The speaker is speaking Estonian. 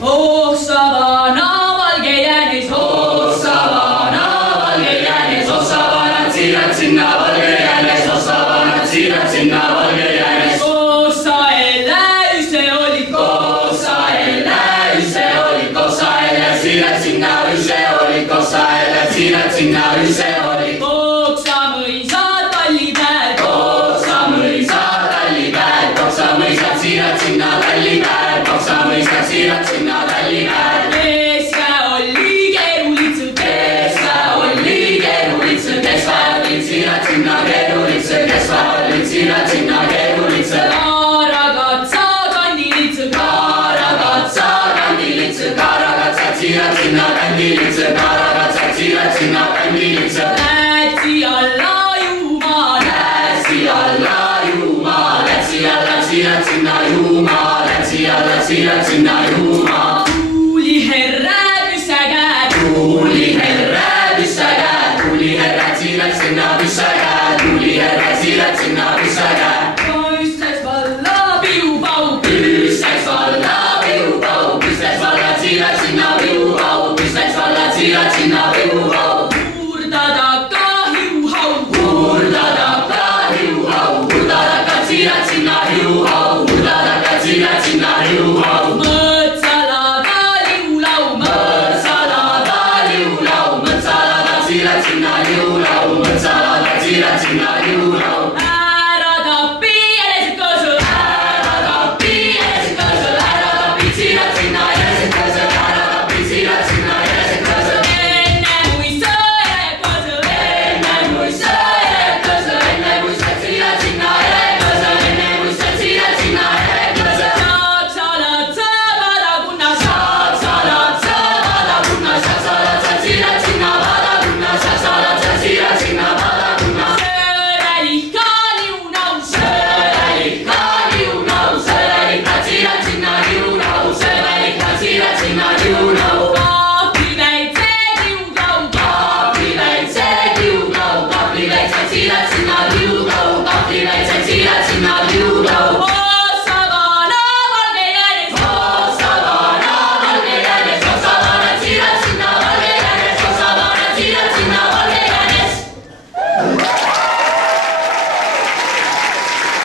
Oh savana, valge jäänis, oh savana, valge jäänis, oh savanad siirad sinna, valge jäänis, oh savanad siirad sinna, valge jäänis. Kossa eläyse oli, kossa eläyse oli, kossa elä siirad sinna, yse oli, kossa elä siirad sinna, yse oli. Koksa mõisad Tallipäev, koksa mõisad Tallipäev, koksa mõisad siirad sinna Tallipäev, koksa mõisad siirad sinna Tallipäev. Keskä oli keerulitse, keskä oli keerulitse, keskä olid siirad sinna keerulitse, keskä olid siirad sinna keerulitse. Kaaragatsa kandilitse, kaaragatsa kandilitse, kaaragatsad siirad sinna kandilitse, kaaragatsad siirad sinna kandilitse. Lätsi alla juuma, lätsi alla juuma, lätsi alla siirad sinna juuma, lätsi alla siirad sinna juuma. Tuuliherra pyssäkää, tuuliherra pyssäkää, tuuliherrat siirad sinna pyssäkää, tuuliherrat siirad sinna pyssäkää. Pyssäks valla piupau, pyssäks valla piupau, pyssäks vallat siirad sinna piupau, pyssäks vallat siirad sinna piupau. Siirad sinna hiuhau, hurdadakat siirad sinna hiuhau. Mõtsalada liulau, mõtsalada liulau, mõtsalada siirad sinna liulau, mõtsalada siirad sinna liulau.